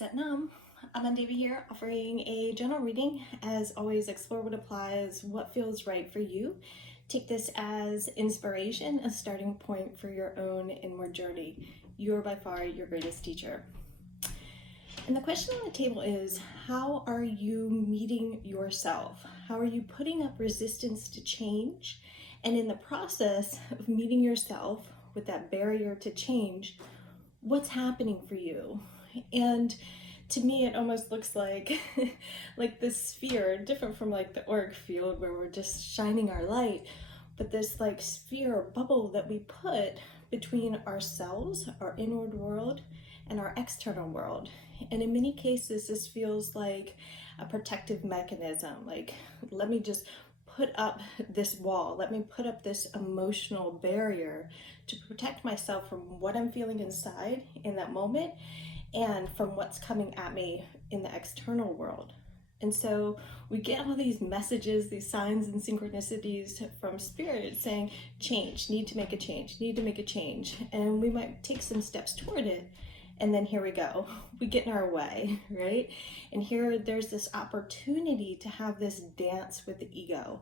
Satnam. I'm Devi here, offering a general reading. As always, explore what applies, what feels right for you. Take this as inspiration, a starting point for your own inward journey. You are by far your greatest teacher. And the question on the table is, how are you meeting yourself? How are you putting up resistance to change? And in the process of meeting yourself with that barrier to change, what's happening for you? And to me, it almost looks like like this sphere, different from like the auric field where we're just shining our light, but this like sphere or bubble that we put between ourselves, our inward world, and our external world. And in many cases, this feels like a protective mechanism. Like, let me just put up this wall. Let me put up this emotional barrier to protect myself from what I'm feeling inside in that moment and from what's coming at me in the external world. And so we get all these messages, these signs and synchronicities from spirit saying, change, need to make a change, need to make a change. And we might take some steps toward it. And then here we go, we get in our way, right? And here there's this opportunity to have this dance with the ego,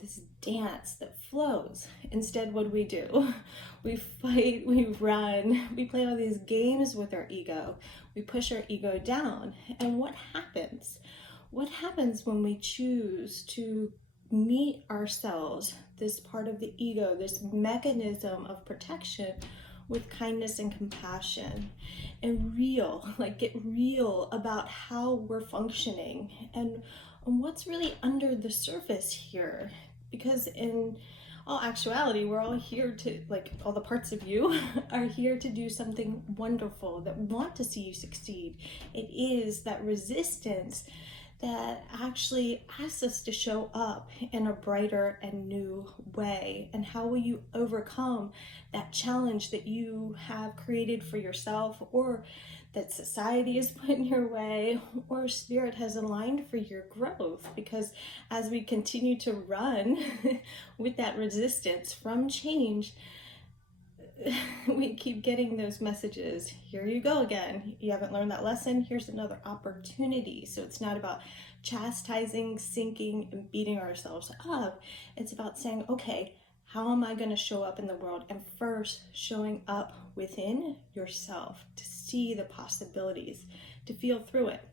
this dance that flows. Instead, what do? We fight, we run, we play all these games with our ego. We push our ego down. And what happens? What happens when we choose to meet ourselves, this part of the ego, this mechanism of protection, with kindness and compassion, and get real about how we're functioning and what's really under the surface here? Because in all actuality, we're all here to, like, all the parts of you are here to do something wonderful, that want to see you succeed. It is that resistance that actually asks us to show up in a brighter and new way. And how will you overcome that challenge that you have created for yourself, or that society has put in your way, or spirit has aligned for your growth? Because as we continue to run with that resistance from change, we keep getting those messages. Here you go again. You haven't learned that lesson. Here's another opportunity. So it's not about chastising, sinking, and beating ourselves up. It's about saying, okay, how am I going to show up in the world? And first, showing up within yourself to see the possibilities, to feel through it.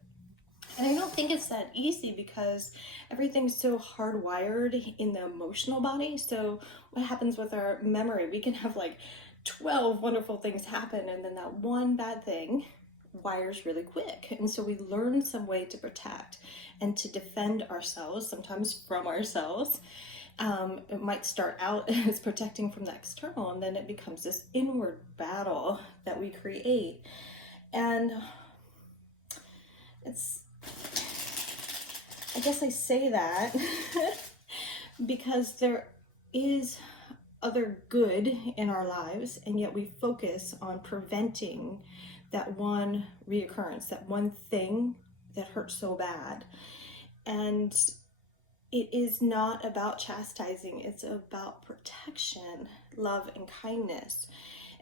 And I don't think it's that easy because everything's so hardwired in the emotional body. So what happens with our memory? We can have like 12 wonderful things happen, and then that one bad thing wires really quick. And so we learn some way to protect and to defend ourselves, sometimes from ourselves. It might start out as protecting from the external, and then it becomes this inward battle that we create. And I guess I say that because there is other good in our lives, and yet we focus on preventing that one reoccurrence, that one thing that hurts so bad. And it is not about chastising, it's about protection, love, and kindness.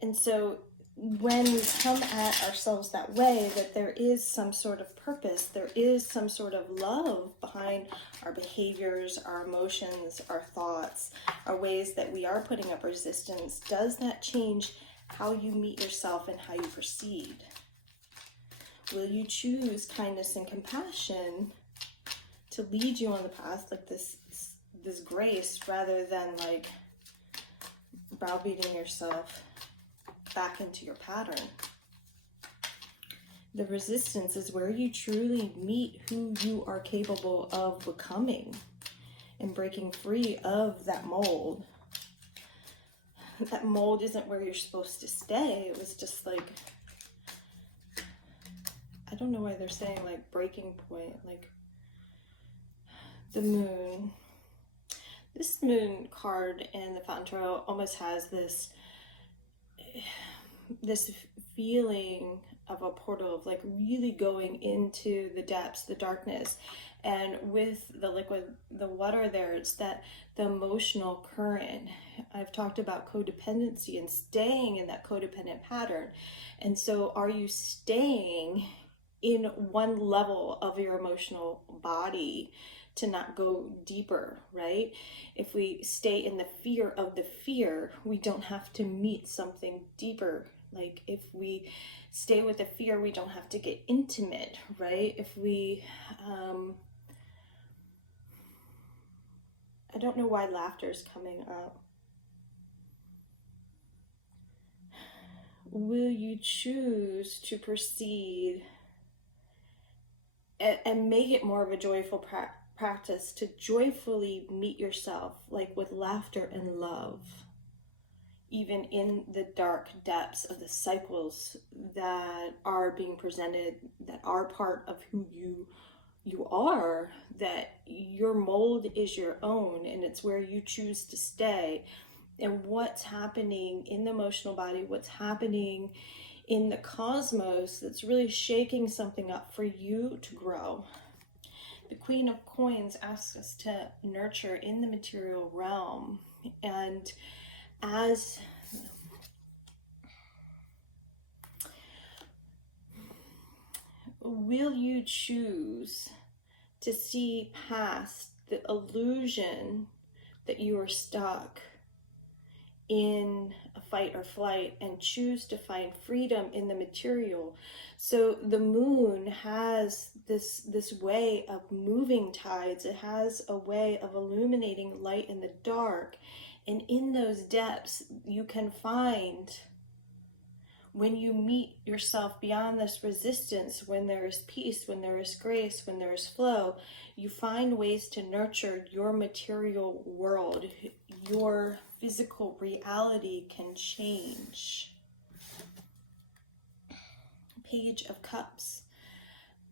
And so when we come at ourselves that way, that there is some sort of purpose, there is some sort of love behind our behaviors, our emotions, our thoughts, our ways that we are putting up resistance, does that change how you meet yourself and how you proceed? Will you choose kindness and compassion to lead you on the path, like this grace, rather than like browbeating yourself back into your pattern? The resistance is where you truly meet who you are capable of becoming and breaking free of that mold. That mold isn't where you're supposed to stay. It was just like, I don't know why they're saying like breaking point, like the moon. This moon card in the Fountain Tarot almost has this feeling of a portal, of like really going into the depths, the darkness. And with the liquid, the water there, it's that the emotional current. I've talked about codependency and staying in that codependent pattern. And so are you staying in one level of your emotional body to not go deeper, right? If we stay in the fear of the fear, we don't have to meet something deeper. Like if we stay with the fear, we don't have to get intimate, right? If we, I don't know why laughter is coming up. Will you choose to proceed and make it more of a joyful practice to joyfully meet yourself, like with laughter and love, even in the dark depths of the cycles that are being presented, that are part of who you are, that your mold is your own and it's where you choose to stay. And what's happening in the emotional body, what's happening in the cosmos that's really shaking something up for you to grow. The Queen of Coins asks us to nurture in the material realm. And as will you choose to see past the illusion that you are stuck in a fight or flight and choose to find freedom in the material? So the moon has this way of moving tides. It has a way of illuminating light in the dark. And in those depths, you can find, when you meet yourself beyond this resistance, when there is peace, when there is grace, when there is flow, you find ways to nurture your material world. Your physical reality can change. Page of Cups.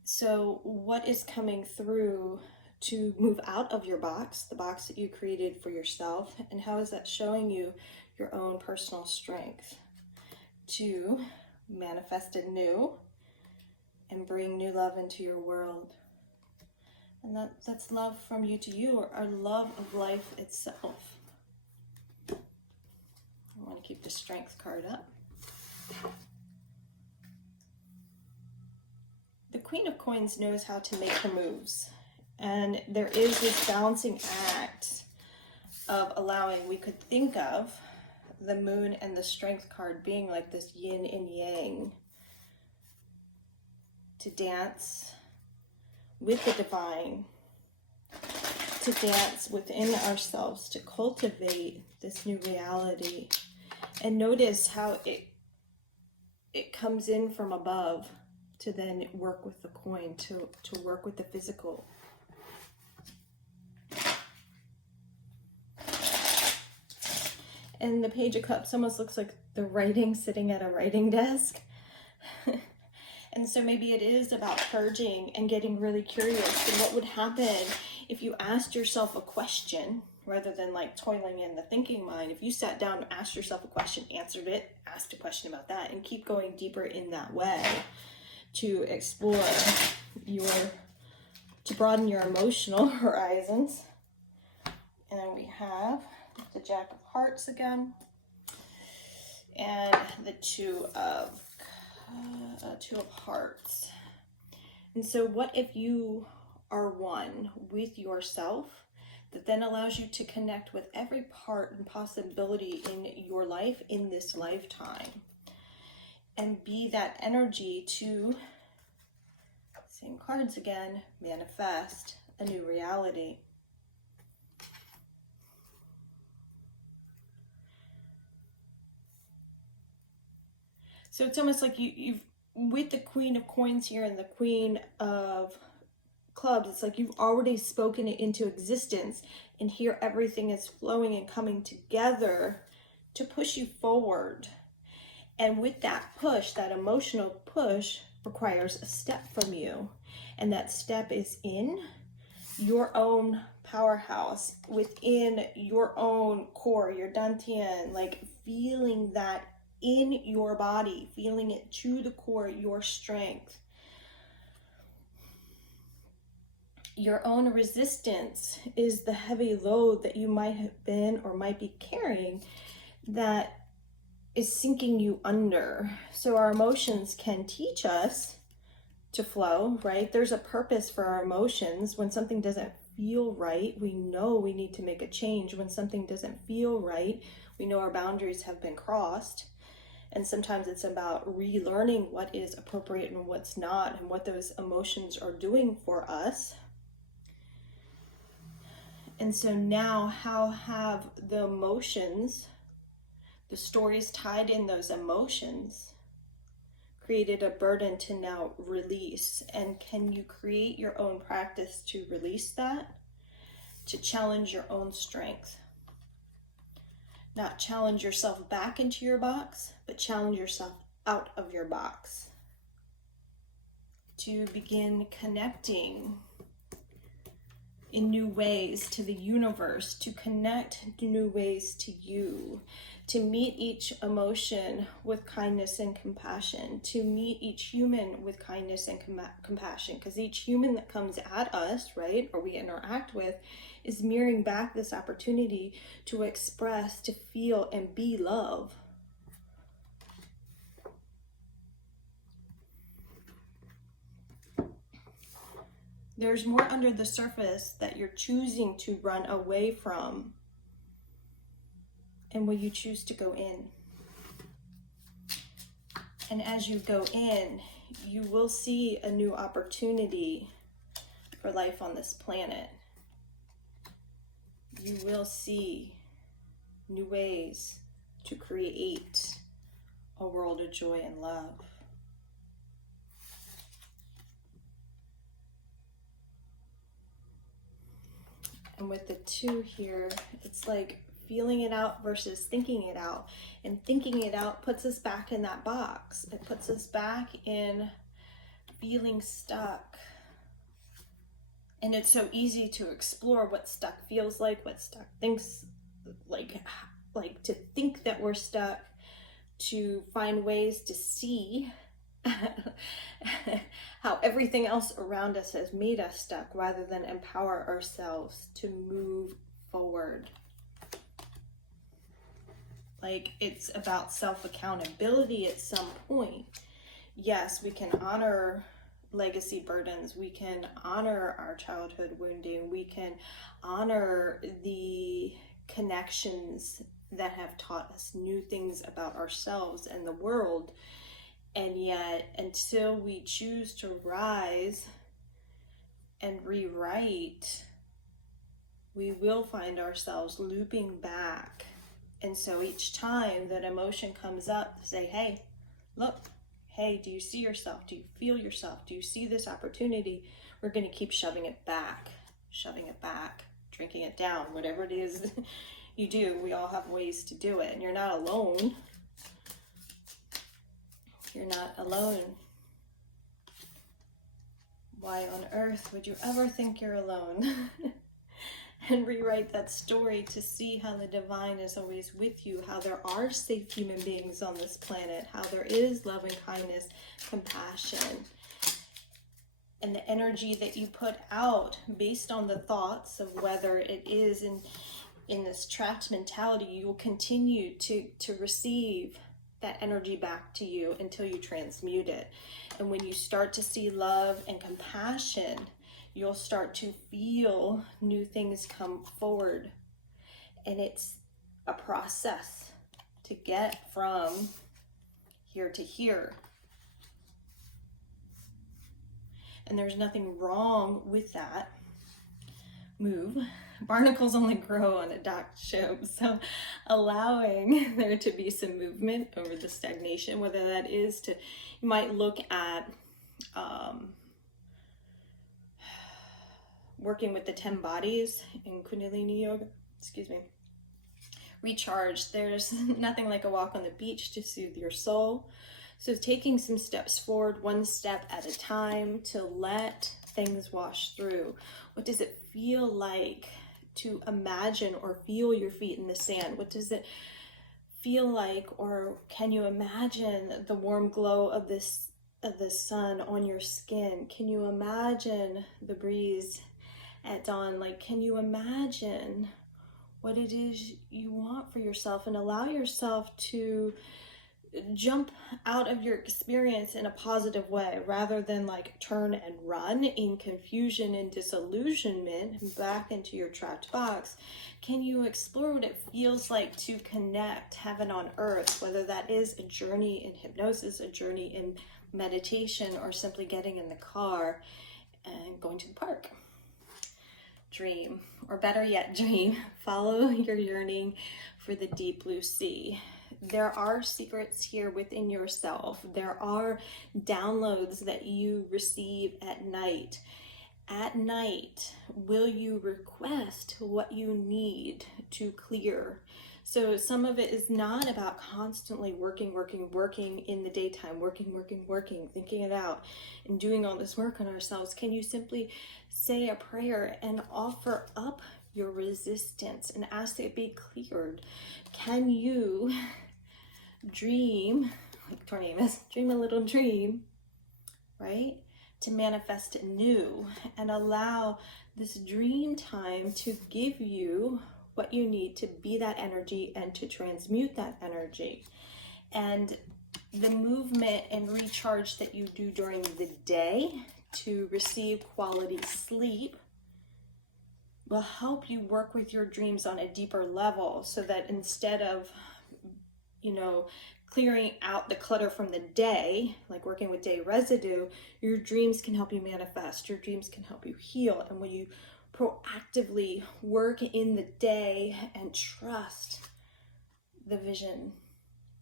So what is coming through to move out of your box, the box that you created for yourself, and how is that showing you your own personal strength to manifest anew and bring new love into your world? And that's love from you to you, or love of life itself. I want to keep the Strength card up. The Queen of Coins knows how to make her moves. And there is this balancing act of allowing, we could think of the Moon and the Strength card being like this yin and yang, to dance with the divine, to dance within ourselves, to cultivate this new reality. And notice how it comes in from above to then work with the coin, to work with the physical. And the Page of Cups almost looks like the writing sitting at a writing desk. And so maybe it is about purging and getting really curious. And what would happen if you asked yourself a question, rather than like toiling in the thinking mind? If you sat down and asked yourself a question, answered it, asked a question about that, and keep going deeper in that way to explore to broaden your emotional horizons. And then we have the Jack of Hearts again, and the Two of Hearts. And so what if you are one with yourself, that then allows you to connect with every part and possibility in your life in this lifetime, and be that energy to, same cards again, manifest a new reality. So it's almost like you've, with the Queen of Coins here and the Queen of Clubs, it's like you've already spoken it into existence, and here everything is flowing and coming together to push you forward. And with that push, that emotional push requires a step from you. And that step is in your own powerhouse, within your own core, your dantian, like feeling that in your body, feeling it to the core, your strength. Your own resistance is the heavy load that you might have been or might be carrying that is sinking you under. So our emotions can teach us to flow, right? There's a purpose for our emotions. When something doesn't feel right, we know we need to make a change. When something doesn't feel right, we know our boundaries have been crossed. And sometimes it's about relearning what is appropriate and what's not, and what those emotions are doing for us. And so now, how have the emotions, the stories tied in those emotions, created a burden to now release? And can you create your own practice to release that, to challenge your own strength? Not challenge yourself back into your box, but challenge yourself out of your box. To begin connecting in new ways to the universe, to connect in new ways to you, to meet each emotion with kindness and compassion, to meet each human with kindness and compassion, because each human that comes at us, right, or we interact with, is mirroring back this opportunity to express, to feel, and be love. There's more under the surface that you're choosing to run away from. And will you choose to go in? And as you go in, you will see a new opportunity for life on this planet. You will see new ways to create a world of joy and love. And with the 2 here, it's like feeling it out versus thinking it out. And thinking it out puts us back in that box. It puts us back in feeling stuck. And it's so easy to explore what stuck feels like, what stuck thinks like to think that we're stuck, to find ways to see how everything else around us has made us stuck, rather than empower ourselves to move forward. Like, it's about self-accountability at some point. Yes, we can honor legacy burdens. We can honor our childhood wounding. We can honor the connections that have taught us new things about ourselves and the world. And yet, until we choose to rise and rewrite, we will find ourselves looping back. And so each time that emotion comes up, say, hey, look, hey, do you see yourself? Do you feel yourself? Do you see this opportunity? We're going to keep shoving it back, drinking it down, whatever it is you do. We all have ways to do it, and you're not alone. You're not alone. Why on earth would you ever think you're alone? And rewrite that story to see how the divine is always with you, how there are safe human beings on this planet, how there is love and kindness, compassion, and the energy that you put out based on the thoughts of whether it is in this trapped mentality, you will continue to receive that energy back to you until you transmute it. And when you start to see love and compassion, you'll start to feel new things come forward. And it's a process to get from here to here. And there's nothing wrong with that move. Barnacles only grow on a docked ship, so allowing there to be some movement over the stagnation, whether that is to, you might look at working with the 10 bodies in Kundalini yoga, recharge. There's nothing like a walk on the beach to soothe your soul. So taking some steps forward, one step at a time, to let things wash through. What does it feel like to imagine or feel your feet in the sand? What does it feel like, or can you imagine the warm glow of the sun on your skin? Can you imagine the breeze at dawn? Like, can you imagine what it is you want for yourself, and allow yourself to jump out of your experience in a positive way rather than like turn and run in confusion and disillusionment back into your trapped box. Can you explore what it feels like to connect heaven on earth, whether that is a journey in hypnosis, a journey in meditation, or simply getting in the car and going to the park? Dream, or better yet, dream. Follow your yearning for the deep blue sea. There are secrets here within yourself. There are downloads that you receive at night. At night, will you request what you need to clear? So some of it is not about constantly working in the daytime, working, thinking it out and doing all this work on ourselves. Can you simply say a prayer and offer up your resistance and ask it be cleared? Can you dream, like Tornamus, dream a little dream, right? To manifest new and allow this dream time to give you what you need to be that energy and to transmute that energy. And the movement and recharge that you do during the day to receive quality sleep will help you work with your dreams on a deeper level, so that instead of, clearing out the clutter from the day, like working with day residue, your dreams can help you manifest, your dreams can help you heal. And when you proactively work in the day and trust the vision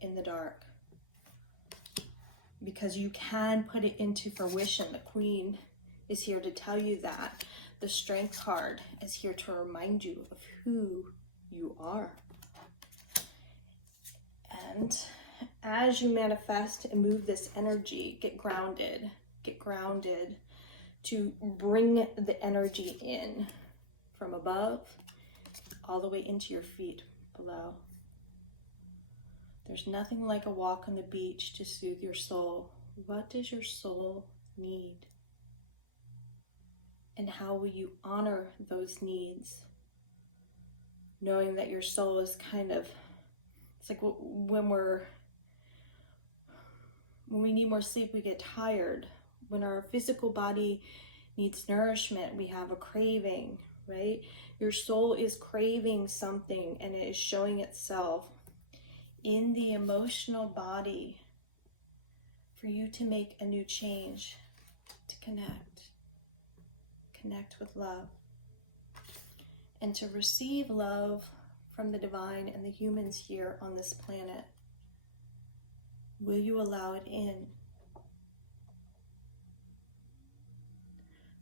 in the dark, because you can put it into fruition. The Queen is here to tell you that. The Strength card is here to remind you of who you are. And as you manifest and move this energy, get grounded to bring the energy in from above all the way into your feet below. There's nothing like a walk on the beach to soothe your soul. What does your soul need? And how will you honor those needs? Knowing that your soul is it's like when we need more sleep, we get tired. When our physical body needs nourishment, we have a craving, right? Your soul is craving something, and it is showing itself in the emotional body for you to make a new change, to connect with love, and to receive love from the divine and the humans here on this planet. Will you allow it in?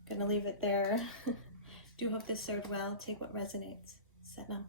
Gonna leave it there. Do hope this served well. Take what resonates. Set now.